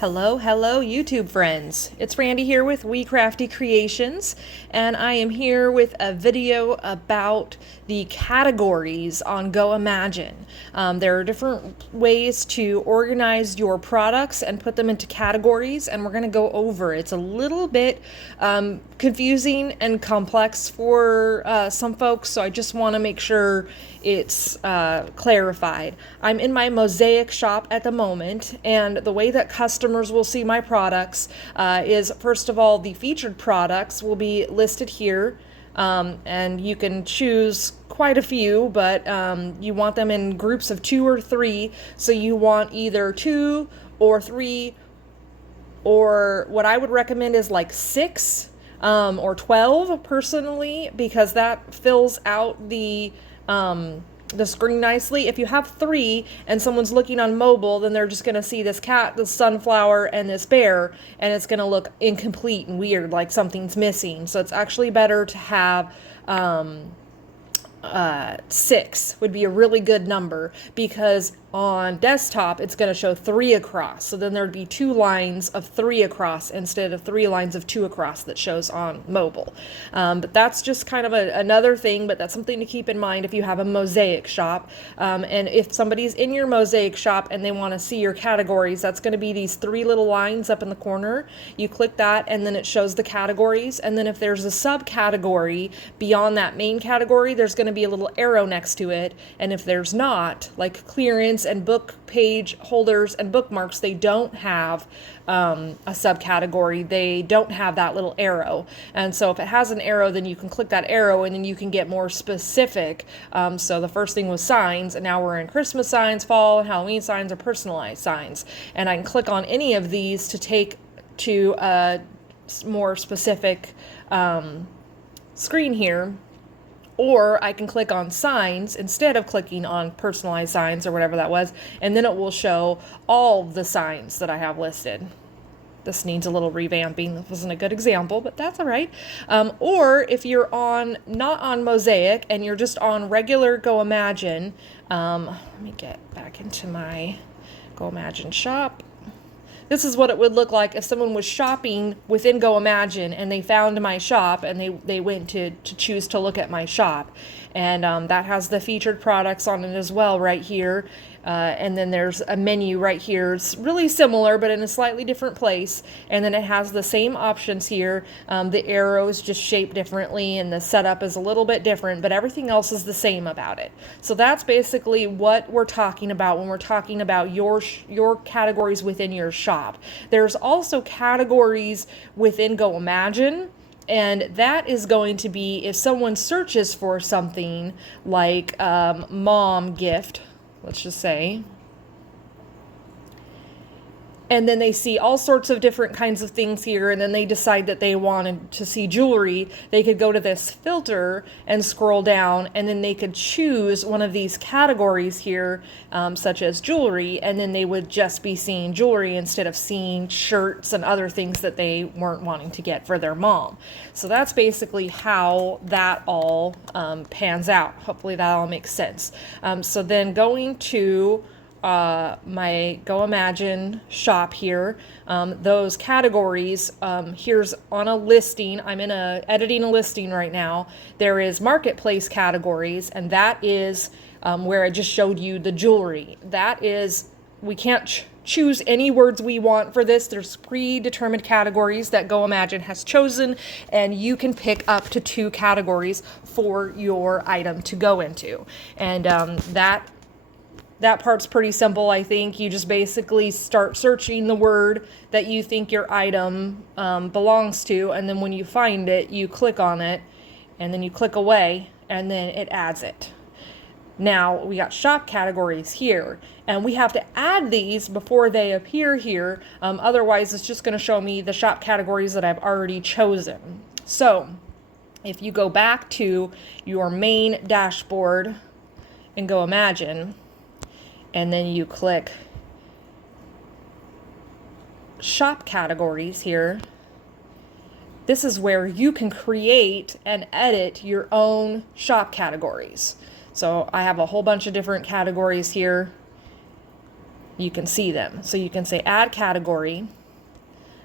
Hello, YouTube friends. It's Randy here with We Crafty Creations, and I am here with a video about the categories on Goimagine. There are different ways to organize your products and put them into categories, and we're going to go over. It's a little bit confusing and complex for some folks, so I just want to make sure it's clarified. I'm in my mosaic shop at the moment, and the way that customers will see my products is, first of all, the featured products will be listed here, and you can choose quite a few, but you want them in groups of 2 or 3, so you want either 2 or 3, or what I would recommend is like 6 or 12 personally, because that fills out the screen nicely. If you have 3 and someone's looking on mobile, then they're just going to see this cat, this sunflower, and this bear, and it's going to look incomplete and weird, like something's missing. So it's actually better to have 6 would be a really good number, because on desktop it's going to show 3 across, so then there'd be 2 lines of 3 across instead of 3 lines of 2 across that shows on mobile. But that's just kind of another thing, but that's something to keep in mind if you have a mosaic shop. And if somebody's in your mosaic shop and they want to see your categories, that's going to be these 3 little lines up in the corner. You click that and then it shows the categories, and then if there's a subcategory beyond that main category, there's going to be a little arrow next to it, and if there's not, like clearance and book page holders and bookmarks, they don't have a subcategory. They don't have that little arrow, and so if it has an arrow, then you can click that arrow and then you can get more specific. So the first thing was signs, and now we're in Christmas signs, fall and Halloween signs, or personalized signs, and I can click on any of these to take to a more specific screen here. Or I can click on signs instead of clicking on personalized signs or whatever that was, and then it will show all the signs that I have listed. This needs a little revamping. This wasn't a good example, but that's all right. Or if you're not on Mosaic and you're just on regular Goimagine, let me get back into my Goimagine shop. This is what it would look like if someone was shopping within Goimagine and they found my shop and they went to choose to look at my shop. And that has the featured products on it as well right here. And then there's a menu right here. It's really similar, but in a slightly different place. And then it has the same options here. The arrows just shaped differently, and the setup is a little bit different, but everything else is the same about it. So that's basically what we're talking about when we're talking about your categories within your shop. There's also categories within Goimagine. And that is going to be if someone searches for something like mom gift, let's just say, and then they see all sorts of different kinds of things here, and then they decide that they wanted to see jewelry, they could go to this filter and scroll down, and then they could choose one of these categories here, such as jewelry, and then they would just be seeing jewelry instead of seeing shirts and other things that they weren't wanting to get for their mom. So that's basically how that all pans out. Hopefully that all makes sense. So then going to my Goimagine shop here, those categories, here's on a listing. I'm editing a listing right now. There is marketplace categories, and that is where I just showed you the jewelry. That is, we can't choose any words we want for this. There's predetermined categories that Goimagine has chosen, and you can pick up to 2 categories for your item to go into. And that part's pretty simple, I think. You just basically start searching the word that you think your item belongs to, and then when you find it, you click on it, and then you click away, and then it adds it. Now, we got shop categories here, and we have to add these before they appear here. Otherwise, it's just going to show me the shop categories that I've already chosen. So, if you go back to your main dashboard in Goimagine, and then you click shop categories here, this is where you can create and edit your own shop categories. So I have a whole bunch of different categories here. you can see them. So you can say add category,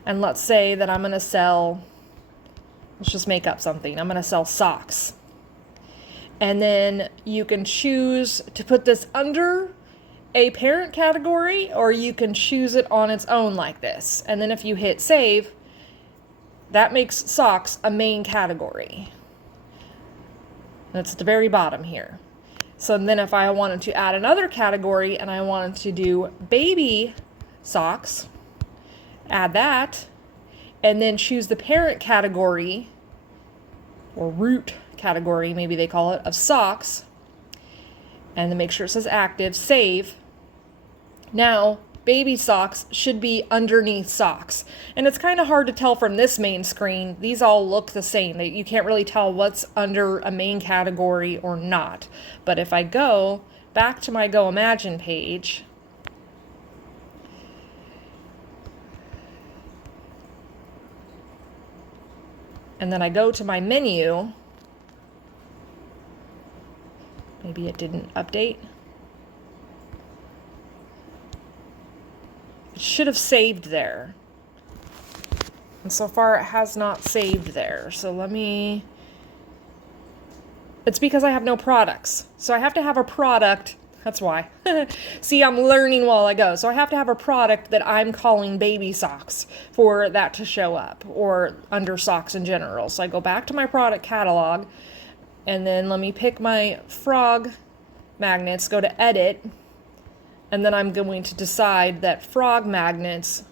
and let's say that I'm going to sell, let's just make up something. I'm going to sell socks. And then you can choose to put this under a parent category, or you can choose it on its own like this. And then if you hit save, that makes socks a main category. That's at the very bottom here. So then if I wanted to add another category and I wanted to do baby socks, add that, and then choose the parent category, or root category, maybe they call it, of socks, and then make sure it says active, save. Now, baby socks should be underneath socks. And it's kind of hard to tell from this main screen. These all look the same. You can't really tell what's under a main category or not. But if I go back to my Goimagine page, and then I go to my menu, maybe it didn't update. It should have saved there. And so far it has not saved there. So let me... It's because I have no products. So I have to have a product. That's why. See, I'm learning while I go. So I have to have a product that I'm calling baby socks for that to show up, or under socks in general. So I go back to my product catalog, and then let me pick my frog magnets, go to edit, and then I'm going to decide that frog magnets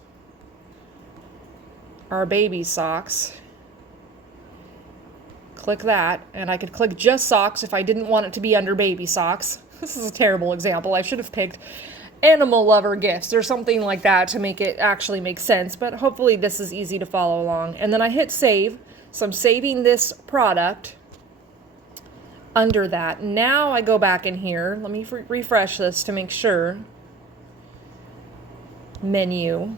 are baby socks. Click that, and I could click just socks if I didn't want it to be under baby socks. This is a terrible example. I should have picked animal lover gifts or something like that to make it actually make sense, but hopefully this is easy to follow along. And then I hit save, so I'm saving this product under that. Now I go back in here. Let me refresh this to make sure. Menu.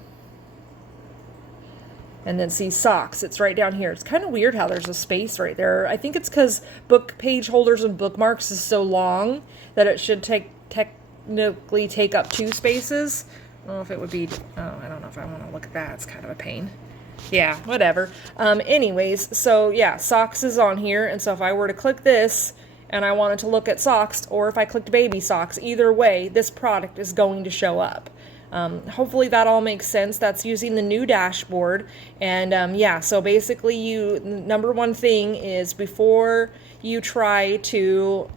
And then see socks. It's right down here. It's kind of weird how there's a space right there. I think it's because book page holders and bookmarks is so long that it should technically take up 2 spaces. I don't know if it would be, I don't know if I want to look at that. It's kind of a pain. Yeah, whatever. Anyways, so yeah, socks is on here. And so if I were to click this and I wanted to look at socks, or if I clicked baby socks, either way, this product is going to show up. Hopefully that all makes sense. That's using the new dashboard. And yeah, so basically number one thing is, before you try to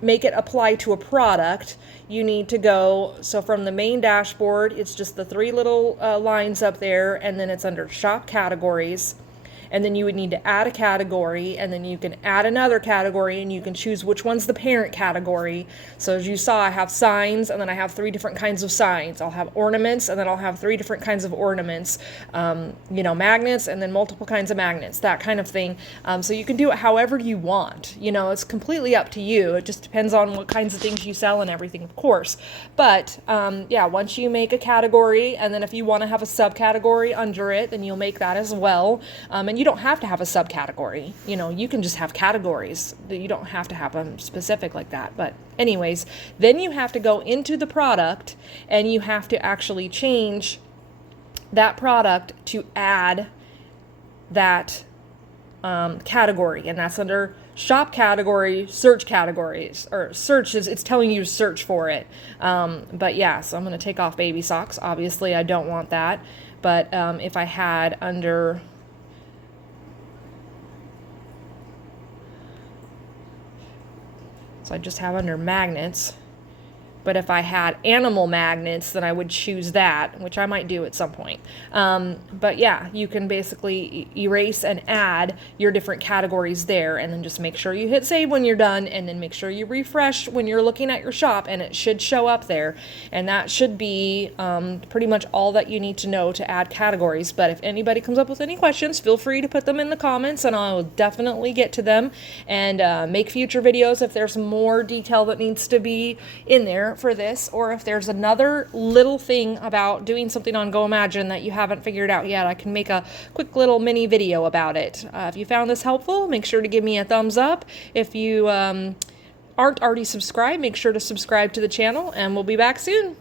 make it apply to a product, you need to go, so from the main dashboard, it's just the 3 little lines up there, and then it's under shop categories. And then you would need to add a category, and then you can add another category, and you can choose which one's the parent category. So as you saw, I have signs, and then I have 3 different kinds of signs. I'll have ornaments, and then I'll have 3 different kinds of ornaments. Magnets, and then multiple kinds of magnets, that kind of thing. So you can do it however you want. It's completely up to you. It just depends on what kinds of things you sell and everything, of course. But yeah, once you make a category, and then if you want to have a subcategory under it, then you'll make that as well. And you don't have to have a subcategory. You can just have categories. You don't have to have them specific like that. But anyways, then you have to go into the product, and you have to actually change that product to add that category. And that's under shop category, search categories, or searches. It's telling you to search for it. But yeah, so I'm going to take off baby socks. Obviously, I don't want that. But if I had under... So I just have under magnets. But if I had animal magnets, then I would choose that, which I might do at some point. But yeah, you can basically erase and add your different categories there, and then just make sure you hit save when you're done, and then make sure you refresh when you're looking at your shop, and it should show up there. And that should be pretty much all that you need to know to add categories. But if anybody comes up with any questions, feel free to put them in the comments, and I will definitely get to them and make future videos if there's more detail that needs to be in there for this, or if there's another little thing about doing something on Goimagine that you haven't figured out yet, I can make a quick little mini video about it. If you found this helpful, make sure to give me a thumbs up. If you aren't already subscribed, make sure to subscribe to the channel, and we'll be back soon.